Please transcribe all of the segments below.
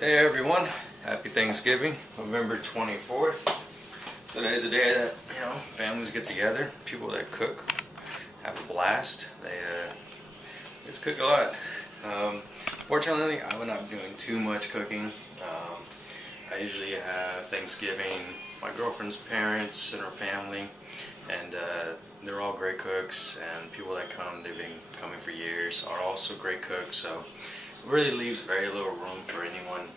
Hey everyone, happy Thanksgiving, November 24th. Today's a day that, families get together, people that cook have a blast. They just cook a lot. Fortunately, I will not be doing too much cooking. I usually have Thanksgiving, my girlfriend's parents and her family, and they're all great cooks, and people that come, they've been coming for years, are also great cooks, so it really leaves very little room for anyone,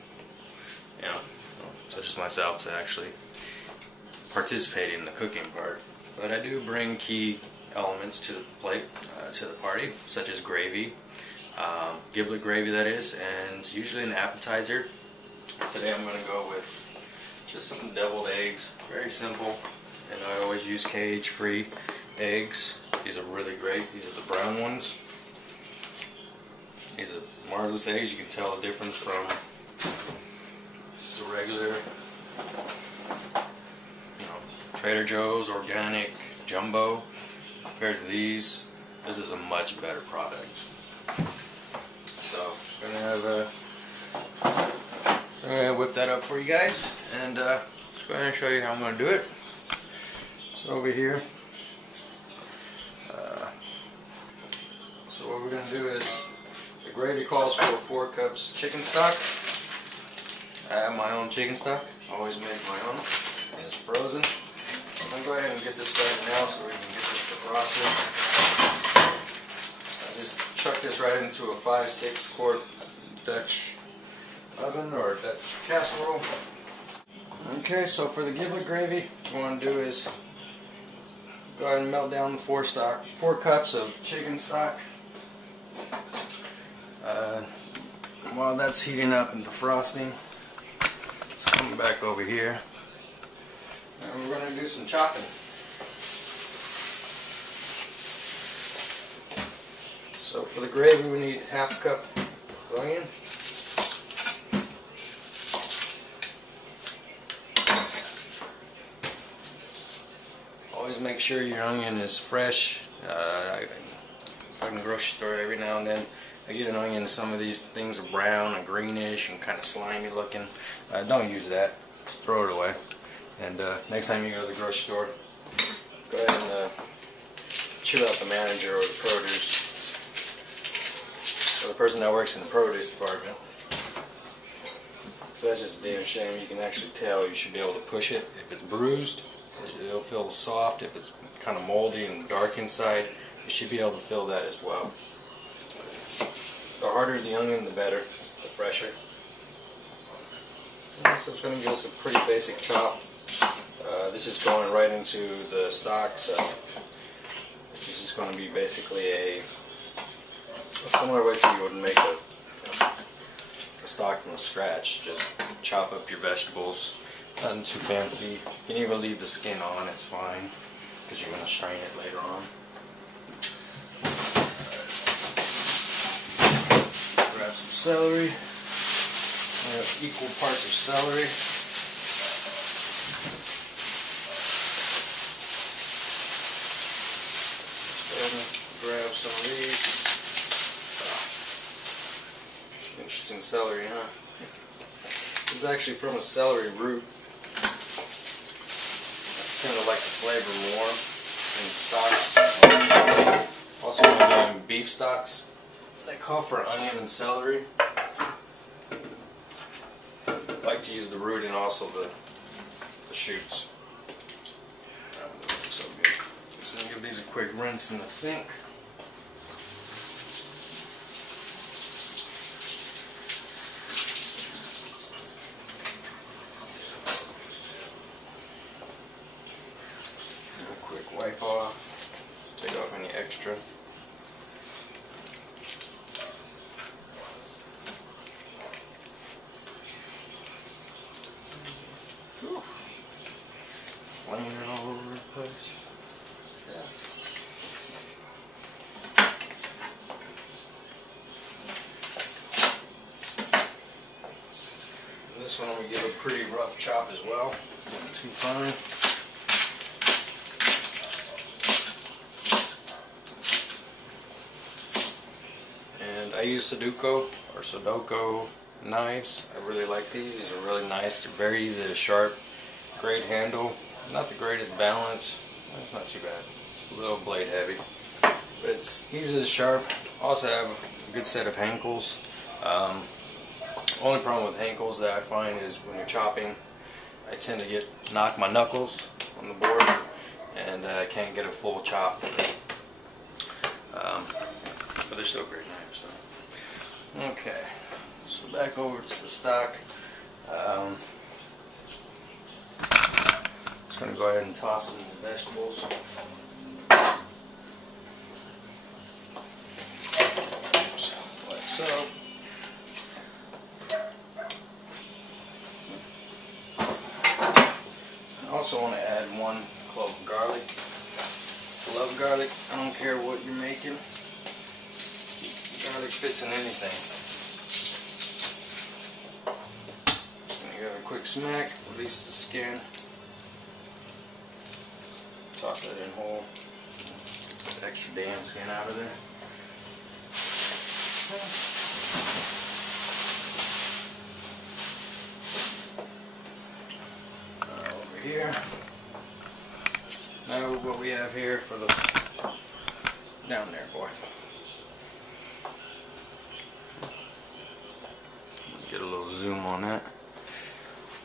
such as myself, to actually participate in the cooking part. But I do bring key elements to the plate, to the party, such as gravy, Giblet gravy that is, and usually an appetizer. Today I'm going to go with just some deviled eggs, very simple, and I always use cage-free eggs. These are really great. These are the brown ones. These are marvelous eggs. You can tell the difference from just a regular, Trader Joe's organic jumbo compared to these. This is a much better product. So I'm gonna whip that up for you guys, and just go ahead and show you how I'm gonna do it. So over here, so what we're gonna do is, the gravy calls for 4 cups chicken stock. I have my own chicken stock. I always make my own, and it's frozen. I'm going to go ahead and get this started now so we can get this defrosted. I just chuck this right into a 5-6 quart Dutch oven or Dutch casserole. Okay, so for the giblet gravy, what you want to do is go ahead and melt down the 4 cups of chicken stock. While that's heating up and defrosting, let's come back over here, and we're going to do some chopping. So for the gravy, we need 1/2 cup of onion. Always make sure your onion is fresh. If I can grocery store every now and then, I get an onion, some of these things are brown and greenish and kind of slimy looking. Don't use that. Just throw it away. And next time you go to the grocery store, go ahead and chew out the manager or the produce, or the person that works in the produce department. So that's just a damn shame. You can actually tell. You should be able to push it. If it's bruised, it'll feel soft. If it's kind of moldy and dark inside, you should be able to feel that as well. The harder the onion, the better, the fresher. So it's going to give us a pretty basic chop. This is going right into the stock, so which is just going to be basically a similar way to you would make a stock from scratch. Just chop up your vegetables, nothing too fancy. You can even leave the skin on, it's fine, because you're going to strain it later on. Grab some celery. I have equal parts of celery. Grab some of these. Interesting celery, huh? This is actually from a celery root. I tend to like the flavor more in stocks. Also, when I'm doing beef stocks, they call for onion and celery. I like to use the root and also the shoots. That one doesn't look so good. Just gonna give these a quick rinse in the sink. And a quick wipe off. Let's take off any extra. Flaming all over the place. Yeah. And this one we give a pretty rough chop as well, not too fine. And I use Sudoku or Sudoku knives. I really like these. These are really nice. They're very easy to sharp. Great handle. Not the greatest balance. It's not too bad. It's a little blade heavy, but it's easy to sharp. Also have a good set of hankles. Only problem with hankles that I find is when you're chopping, I tend to knock my knuckles on the board, and I can't get a full chop. But they're still great knives. So. Okay, so back over to the stock. Just going to go ahead and toss in the vegetables. Like so. I also want to add 1 clove of garlic. I love garlic. I don't care what you're making. Garlic fits in anything. Give it a quick smack, release the skin. Toss that in whole. Get the extra damn skin out of there. Over here. Now what we have here for the down there, boy. Get a little zoom on that.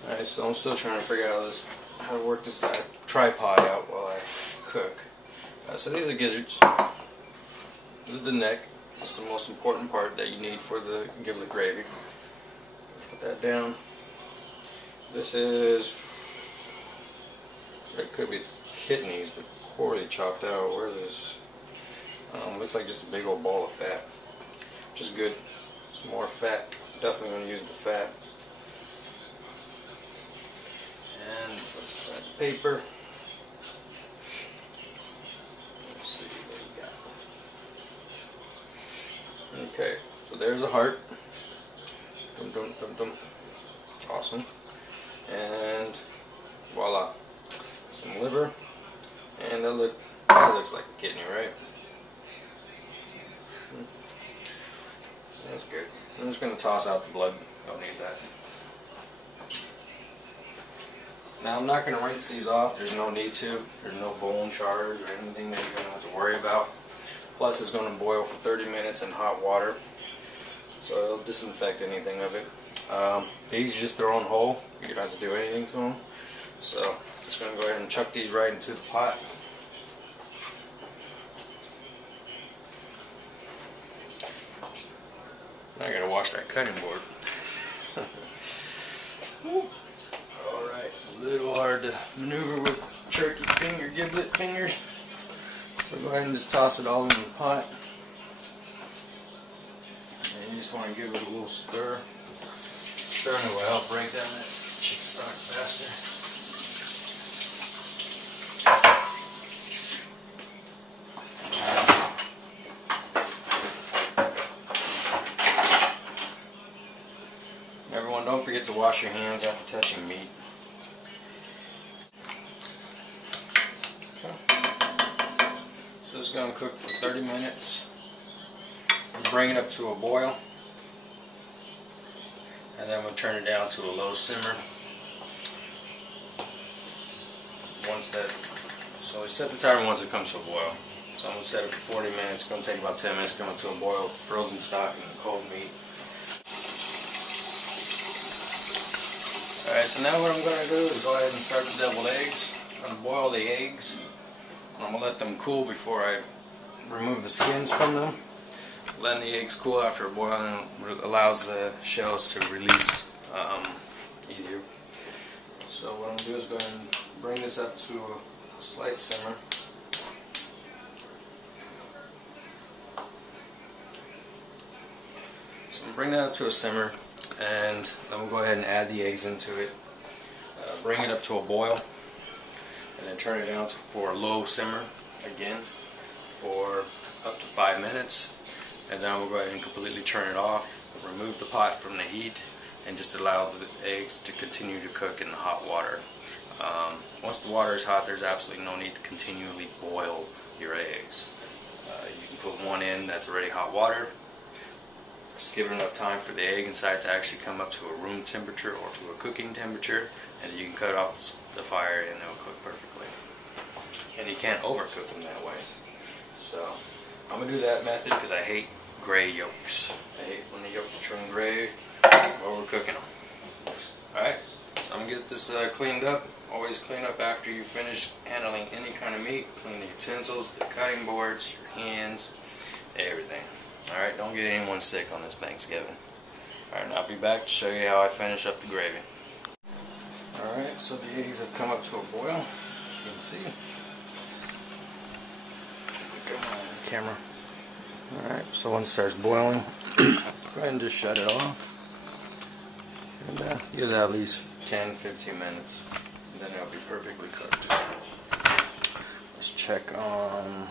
Alright, so I'm still trying to figure out how to work this tripod out while I cook. So these are gizzards. This is the neck. It's the most important part that you need for the giblet gravy. Put that down. This is, it could be kidneys, but poorly chopped out. Where is this? Looks like just a big old ball of fat. Which is good. Some more fat. Definitely going to use the fat. And let's set the paper. Let's see what we got. Okay, so there's a heart. Dum dum dum dum. Awesome. And voila, some liver. And that looks like a kidney, right? That's good. I'm just going to toss out the blood. Don't need that. Now I'm not going to rinse these off. There's no need to. There's no bone shards or anything that you're going to have to worry about. Plus it's going to boil for 30 minutes in hot water, so it'll disinfect anything of it. These you just throw in whole. You don't have to do anything to them. So I'm just going to go ahead and chuck these right into the pot. Now I gotta wash that cutting board. Alright, a little hard to maneuver with turkey giblet fingers. So go ahead and just toss it all in the pot. And you just want to give it a little stir. Stirring it will help break down that chicken stock faster. Everyone, don't forget to wash your hands after touching meat. Okay. So it's going to cook for 30 minutes. We'll bring it up to a boil, and then we'll turn it down to a low simmer. So we set the timer once it comes to a boil. So I'm going to set it for 40 minutes. It's going to take about 10 minutes to come to a boil with frozen stock and cold meat. Alright, so now what I'm going to do is go ahead and start the deviled eggs. I'm going to boil the eggs. I'm going to let them cool before I remove the skins from them. Letting the eggs cool after boiling allows the shells to release easier. So what I'm going to do is go ahead and bring this up to a slight simmer. So I'm bring that up to a simmer, and then we'll go ahead and add the eggs into it. Bring it up to a boil, and then turn it down for a low simmer again for up to 5 minutes. And then we'll go ahead and completely turn it off, remove the pot from the heat, and just allow the eggs to continue to cook in the hot water. Once the water is hot, there's absolutely no need to continually boil your eggs. You can put one in that's already hot water, Just give it enough time for the egg inside to actually come up to a room temperature or to a cooking temperature, and you can cut off the fire and they'll cook perfectly. And you can't overcook them that way. So I'm going to do that method because I hate gray yolks. I hate when the yolks turn gray, overcooking them. Alright, so I'm going to get this cleaned up. Always clean up after you finish handling any kind of meat. Clean the utensils, the cutting boards, your hands, everything. Alright, don't get anyone sick on this Thanksgiving. Alright, and I'll be back to show you how I finish up the gravy. Alright, so the eggs have come up to a boil, as you can see. Come on, camera. Alright, so once it starts boiling, go ahead and just shut it off. And give it at least 10-15 minutes. And then it'll be perfectly cooked. Let's check on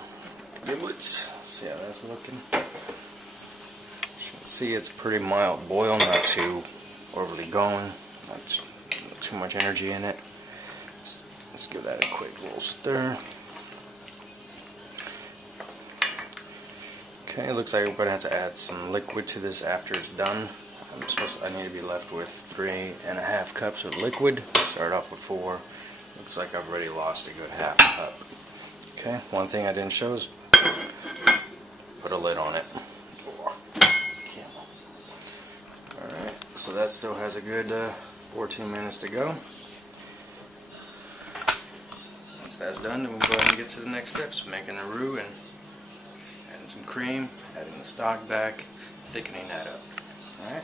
giblets. See how that's looking. As you can see, it's pretty mild boil, not too overly going, not too much energy in it. Let's give that a quick little stir. Okay, it looks like we're going to have to add some liquid to this after it's done. I need to be left with 3.5 cups of liquid. Start off with 4. Looks like I've already lost a good half cup. Okay, one thing I didn't show is put a lid on it. Alright, so that still has a good 14 minutes to go. Once that's done, then we'll go ahead and get to the next steps, making a roux and adding some cream, adding the stock back, thickening that up. Alright.